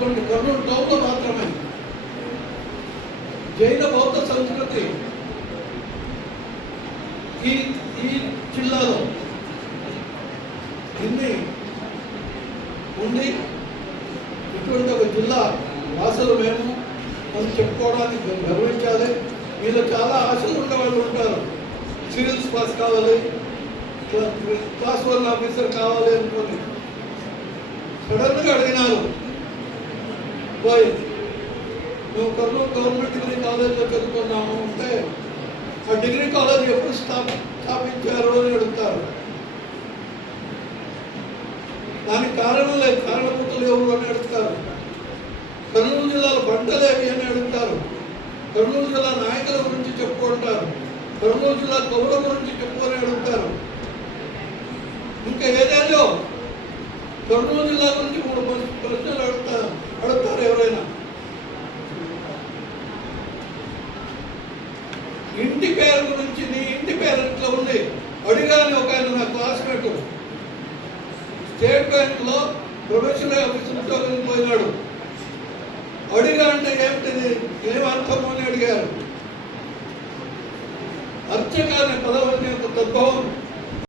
కర్నూలు టౌన్లో మాత్రమే జైన బౌద్ధ సంస్కృతి ఈ జిల్లాలో ఇన్ని ఉంది. ఇటువంటి ఒక జిల్లా ఆశలు మేము మనం చెప్పుకోవడానికి గర్వించాలి. వీళ్ళు చాలా ఆశలు ఉండే వాళ్ళు ఉంటారు. సివిల్స్ పాస్ కావాలి, క్లాస్ 1 ఆఫీసర్ కావాలి అనుకోని సడన్గా అడిగినారు. పోయి మేము కర్నూలు గవర్నమెంట్ డిగ్రీ కాలేజ్లో చదువుకున్నాము అంటే ఆ డిగ్రీ కాలేజ్ ఎప్పుడు స్థాపించారు అని అడుగుతారు. దానికి కారణం లేదు, కారణభూతులు ఎవరు అని అడుగుతారు. కర్నూలు జిల్లాలో బండలేవి అని అడుగుతారు. కర్నూలు జిల్లా నాయకుల గురించి చెప్పుకుంటారు. కర్నూలు జిల్లా కవుల గురించి చెప్పుకొని అడుగుతారు. ఇంకా ఏదేదో కర్నూలు జిల్లా గురించి 3 ప్రశ్నలు అడుగుతారు ఎవరైనా. ఇంటి పేరు గురించి నీ ఇంటి పేరు ఇట్లా ఉంది అడిగాని ఒక ఆయన నా క్లాస్మేట్ స్టేట్ బ్యాంక్లో ప్రొఫెషనల్ ఆఫీసర్ ఉద్యోగం పోయినాడు. అడిగా అంటే ఏమిటిది, ఏమర్థము అని అడిగారు. అర్చక అనే పదవి తద్భవం